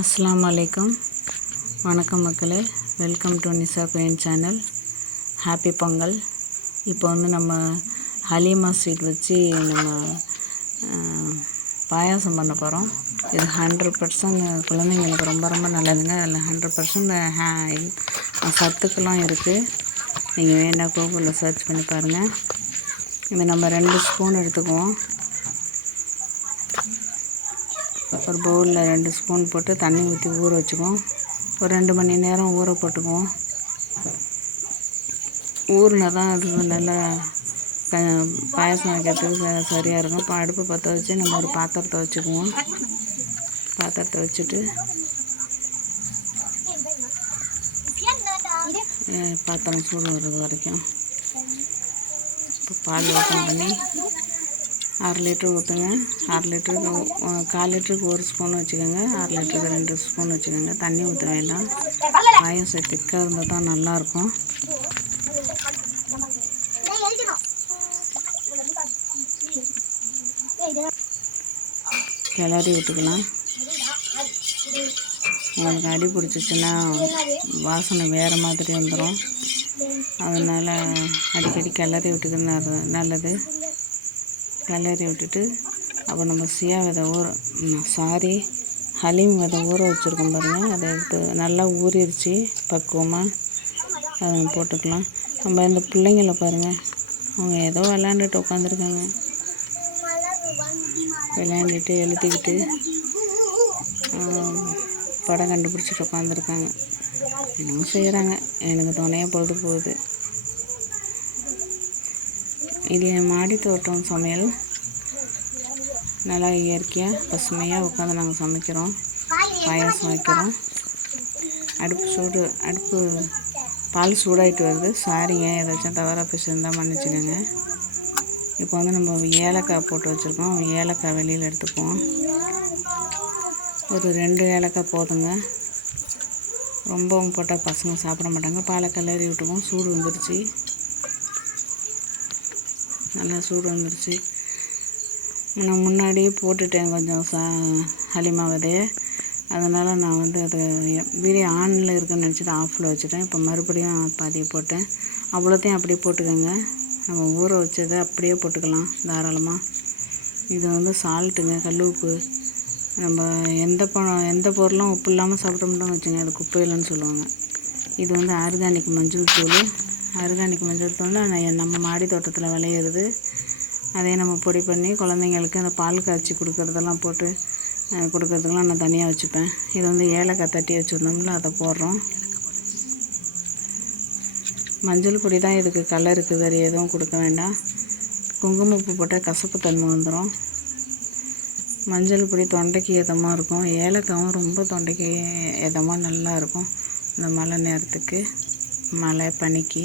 அஸ்லாம் அலைக்கும். வணக்கம் மக்களே. Welcome to Nisa queen channel happy Pongal இப்போ வந்து நம்ம ஹலீமா ஸ்வீட் வச்சு நம்ம பாயாசம் பண்ண போகிறோம் இது ஹண்ட்ரட் பர்சன்ட் குழந்தைங்களுக்கு ரொம்ப ரொம்ப நல்லதுங்க. அதில் ஹண்ட்ரட் பர்சன்ட் ஹே சத்துக்கெல்லாம் இருக்குது நீங்கள் வேணா கூகுளில் சர்ச் பண்ணி பாருங்கள் இது நம்ம ரெண்டு ஸ்பூன் எடுத்துக்குவோம். ஒரு பவுலில் ரெண்டு ஸ்பூன் போட்டு தண்ணி ஊற்றி ஊற வச்சுக்குவோம். ஒரு ரெண்டு மணி நேரம் ஊற போட்டுக்குவோம். ஊறினா தான் அது நல்லா க பாயசம் வைக்கிறதுக்கு ச- சரியாக இருக்கும். இப்போ அடுப்பு பற்ற வச்சு நம்ம ஒரு பாத்திரத்தை வச்சுக்குவோம். பாத்திரத்தை வச்சுட்டு பாத்திரம் சூடு வர்றது வரைக்கும். இப்போ பால் ஓப்பன் பண்ணி அரை லிட்ரு ஊற்றுங்க. அரை லிட்டருக்கு கால் லிட்டருக்கு ஒரு ஸ்பூன் வச்சுக்கோங்க. அரை லிட்டருக்கு ரெண்டு ஸ்பூன் வச்சுக்கோங்க. தண்ணி ஊற்ற வேண்டாம் பாயசம் திக்காக இருந்தால் தான் நல்லாயிருக்கும். கிளறி விட்டுக்கலாம் உங்களுக்கு அடி பிடிச்சிச்சின்னா வாசனை வேறு மாதிரி வந்துடும் அதனால் அடிக்கடி கிளறி விட்டுக்கிறது நல்லது. கிளறி விட்டுட்டு அப்போ நம்ம சியா விதை ஊற சாரி ஹலீம் விதை ஊற வச்சுருக்கோம் பாருங்கள் அதை எடுத்து நல்லா ஊறிடுச்சு பக்குவமாக அதை போட்டுக்கலாம். நம்ம இந்த பிள்ளைங்கள பாருங்கள் அவங்க ஏதோ விளாண்டுட்டு உட்காந்துருக்காங்க விளையாண்டுட்டு எழுதிக்கிட்டு படம் கண்டுபிடிச்சிட்டு உட்காந்துருக்காங்க என்னமோ செய்கிறாங்க எனக்கு துணையாக பொழுது போகுது. இது என் மாடி தோட்டம் சமையல். நல்லா இயற்கையாக பசுமையாக உட்காந்து நாங்கள் சமைக்கிறோம். பாயாசம் வைக்கிறோம். அடுப்பு சூடு அடுப்பு பால் சூடாயிட்டு வருது. சாரிங்க ஏதாச்சும் தவறாக பேசியிருந்தால் மன்னிச்சுக்கோங்க இப்போ வந்து நம்ம ஏலக்காய் போட்டு வச்சுருக்கோம். ஏலக்காய் வெளியில் எடுத்துக்குவோம். ஒரு ரெண்டு ஏலக்காய் போதுங்க. ரொம்பவும் போட்டால் பசங்க சாப்பிட மாட்டாங்க. பாலை கிளறி விட்டுக்குவோம் சூடு வந்துருச்சு. நல்லா சூடு வந்துருச்சு. நான் முன்னாடியே போட்டுட்டேன் கொஞ்சம் சா ஹலிமா விதையை அதனால் நான் வந்து அதை வீடியோ ஆனில் இருக்குன்னு நினச்சிட்டு ஆஃபில் வச்சுட்டேன். இப்போ மறுபடியும் பாதியை போட்டேன். அவ்வளோத்தையும் அப்படியே போட்டுக்கோங்க. நம்ம ஊற வச்சதை அப்படியே போட்டுக்கலாம் தாராளமாக இது வந்து சால்ட்டுங்க கல் உப்பு நம்ம எந்த பழம் எந்த பொருளும் உப்பு இல்லாமல் சாப்பிட மாட்டோம்னு வச்சுங்க அது குப்பை இல்லைன்னு சொல்லுவாங்க. இது வந்து ஆர்கானிக் மஞ்சள் தூள். ஆர்கானிக் மஞ்சள் தூள்னா நம்ம மாடி தோட்டத்தில் விளையிறது. அதே நம்ம பொடி பண்ணி குழந்தைங்களுக்கு அந்த பால் காய்ச்சி கொடுக்கறதெல்லாம் போட்டு கொடுக்குறதுக்கெலாம் நான் தனியாக வச்சுப்பேன். இது வந்து ஏலக்காய் தட்டி வச்சுருந்தோம்ல அதை போடுறோம். மஞ்சள் பொடி தான் இதுக்கு கலருக்கு வேறு எதுவும் கொடுக்க வேண்டாம். குங்குமப்பூ போட்டால் கசப்பு தன்மை வந்துடும் மஞ்சள் பொடி தொண்டைக்கு ஏதமாக இருக்கும். ஏலக்காவும் ரொம்ப தொண்டைக்கு இதமாக நல்லா இருக்கும். இந்த மழை நேரத்துக்கு மழை பனிக்கு.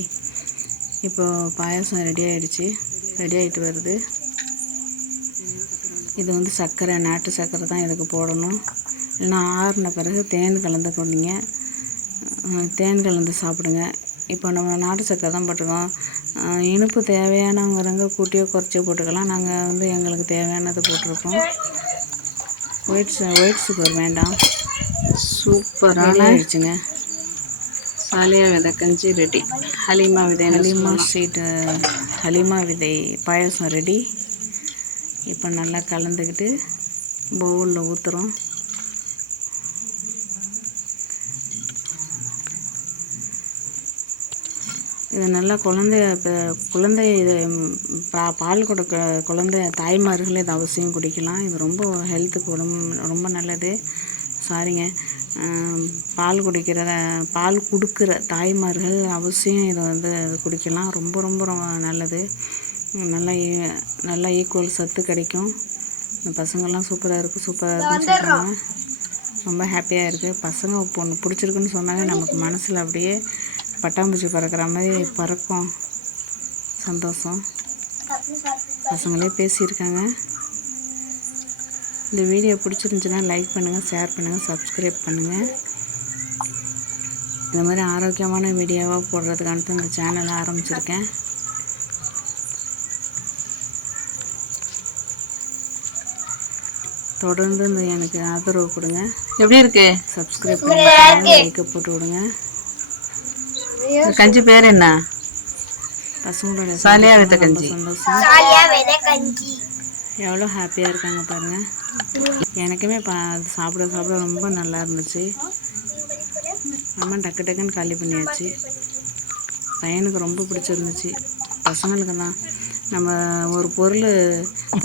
இப்போ பாயாசம் ரெடி ஆயிடுச்சு. ரெடி ஆகிட்டு வருது. இது வந்து சர்க்கரை நாட்டு சர்க்கரை தான் இதுக்கு போடணும். இல்லைன்னா ஆறின பிறகு தேன் கலந்து கொண்டீங்க தேன் கலந்து சாப்பிடுங்க. இப்போ நம்ம நாட்டு சர்க்கரை தான் போட்டிருக்கோம். இனிப்பு தேவையானவங்கிறவங்க கூட்டியோ குறைச்சோ போட்டுக்கலாம். நாங்கள் வந்து எங்களுக்கு தேவையானது போட்டிருக்கோம். ஒயிட் ஒயிட் சுகர் வேண்டாம். சூப்பரான ஆயிடுச்சுங்க. சாலியா விதை கஞ்சி ரெடி ஹலிமா விதை ஹலிமா ஸ்வீட்டு ஹலிமா விதை பாயாசம் ரெடி இப்போ நல்லா கலந்துக்கிட்டு பவுலில் ஊற்றுறோம் இது நல்லா குழந்தைய குழந்தை இது பா பால் கொடுக்க குழந்தை தாய்மார்கள் இது அவசியம் குடிக்கலாம். இது ரொம்ப ஹெல்த்துக்கு உடம்பு ரொம்ப நல்லது. சாரிங்க. பால் குடிக்கிற பால் கொடுக்குற தாய்மார்கள் அவசியம் இதை வந்து குடிக்கலாம். ரொம்ப ரொம்ப ரொம்ப நல்லது. நல்லா நல்லா ஈக்குவல் சத்து கிடைக்கும். இந்த பசங்கள்லாம் சூப்பராக இருக்குது சூப்பராக இருக்குன்னு சொல்கிறாங்க ரொம்ப ஹாப்பியாக இருக்குது பசங்க பொண்ணு பிடிச்சிருக்குன்னு சொன்னாலே நமக்கு மனசில் அப்படியே பட்டாம்பூச்சி பறக்கிற மாதிரி பறக்கும். சந்தோஷம். பசங்களே பேசியிருக்காங்க. இந்த வீடியோ பிடிச்சிருந்துச்சுன்னா லைக் பண்ணுங்கள் ஷேர் பண்ணுங்கள் சப்ஸ்கிரைப் பண்ணுங்கள் இந்த மாதிரி ஆரோக்கியமான வீடியோவாக போடுறதுக்கான இந்த சேனலை ஆரம்பிச்சிருக்கேன். தொடர்ந்து இந்த எனக்கு ஆதரவு கொடுங்க. எப்படி இருக்கு? சப்ஸ்கிரைப் பண்ணி லைக்கை போட்டு விடுங்க. இந்த கஞ்சி பேர் என்ன? பசங்களோட சாலியா ரொம்ப கஞ்சி. சந்தோஷம். எவ்வளோ ஹாப்பியாக இருக்காங்க பாருங்கள் எனக்குமே பா சாப்பிட சாப்பிட ரொம்ப நல்லா இருந்துச்சு. அம்மா டக்கு டக்குன்னு காலி பண்ணியாச்சு. பையனுக்கு ரொம்ப பிடிச்சிருந்துச்சு. பசங்களுக்கு தான். நம்ம ஒரு பொருள்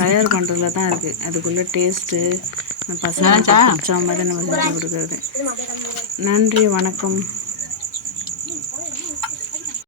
தயார் பண்ணுறதுல தான் இருக்குது அதுக்குள்ளே டேஸ்ட்டு பசங்களுக்கு பிடிச்ச மாதிரி நம்ம செஞ்சு கொடுக்குறது. நன்றி வணக்கம்.